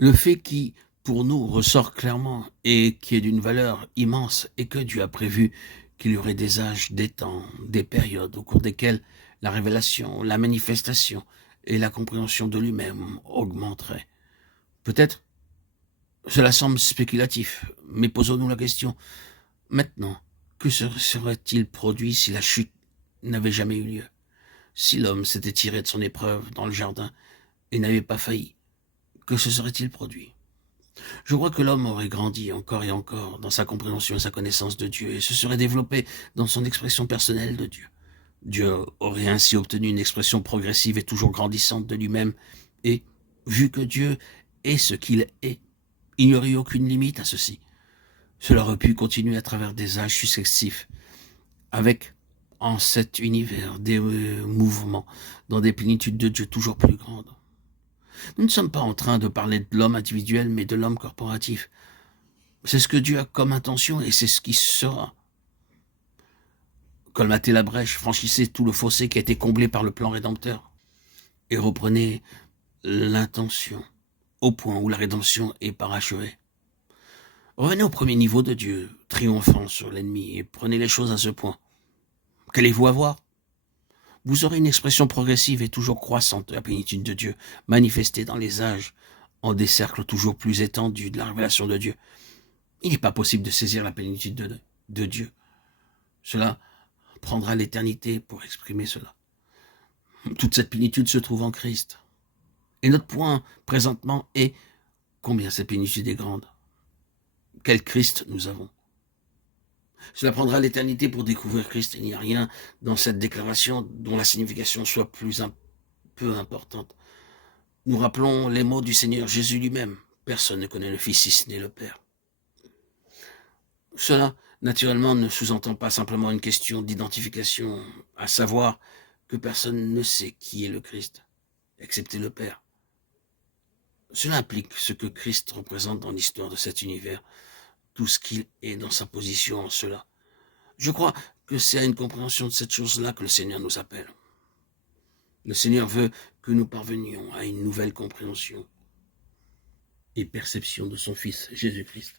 Le fait qui, pour nous, ressort clairement et qui est d'une valeur immense est que Dieu a prévu qu'il y aurait des âges, des temps, des périodes au cours desquelles la révélation, la manifestation et la compréhension de lui-même augmenteraient. Peut-être cela semble spéculatif, mais posons-nous la question. Maintenant, que serait-il produit si la chute n'avait jamais eu lieu? Si l'homme s'était tiré de son épreuve dans le jardin et n'avait pas failli, que se serait-il produit? Je crois que l'homme aurait grandi encore et encore dans sa compréhension et sa connaissance de Dieu et se serait développé dans son expression personnelle de Dieu. Dieu aurait ainsi obtenu une expression progressive et toujours grandissante de lui-même et, vu que Dieu est ce qu'il est, il n'y aurait eu aucune limite à ceci. Cela aurait pu continuer à travers des âges successifs, avec en cet univers des mouvements dans des plénitudes de Dieu toujours plus grandes. Nous ne sommes pas en train de parler de l'homme individuel, mais de l'homme corporatif. C'est ce que Dieu a comme intention et c'est ce qui sera. Colmatez la brèche, franchissez tout le fossé qui a été comblé par le plan rédempteur et reprenez l'intention au point où la rédemption est parachevée. Revenez au premier niveau de Dieu, triomphant sur l'ennemi, et prenez les choses à ce point. Qu'allez-vous avoir? Vous aurez une expression progressive et toujours croissante de la plénitude de Dieu, manifestée dans les âges, en des cercles toujours plus étendus de la révélation de Dieu. Il n'est pas possible de saisir la plénitude de Dieu. Cela prendra l'éternité pour exprimer cela. Toute cette plénitude se trouve en Christ. Et notre point présentement est combien cette plénitude est grande. Quel Christ nous avons. Cela prendra l'éternité pour découvrir Christ. Il n'y a rien dans cette déclaration dont la signification soit peu importante. Nous rappelons les mots du Seigneur Jésus lui-même. Personne ne connaît le Fils si ce n'est le Père. Cela, naturellement, ne sous-entend pas simplement une question d'identification, à savoir que personne ne sait qui est le Christ, excepté le Père. Cela implique ce que Christ représente dans l'histoire de cet univers, tout ce qu'il est dans sa position en cela. Je crois que c'est à une compréhension de cette chose-là que le Seigneur nous appelle. Le Seigneur veut que nous parvenions à une nouvelle compréhension et perception de son Fils, Jésus-Christ.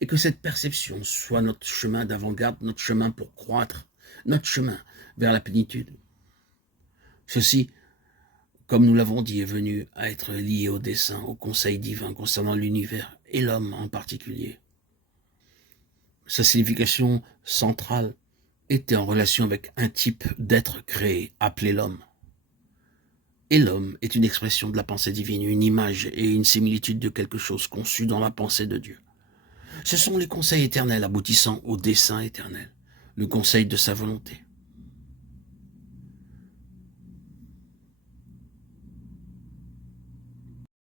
Et que cette perception soit notre chemin d'avant-garde, notre chemin pour croître, notre chemin vers la plénitude. Ceci, comme nous l'avons dit, est venu à être lié au dessein, au conseil divin concernant l'univers et l'homme en particulier. Sa signification centrale était en relation avec un type d'être créé, appelé l'homme. Et l'homme est une expression de la pensée divine, une image et une similitude de quelque chose conçu dans la pensée de Dieu. Ce sont les conseils éternels aboutissant au dessein éternel, le conseil de sa volonté.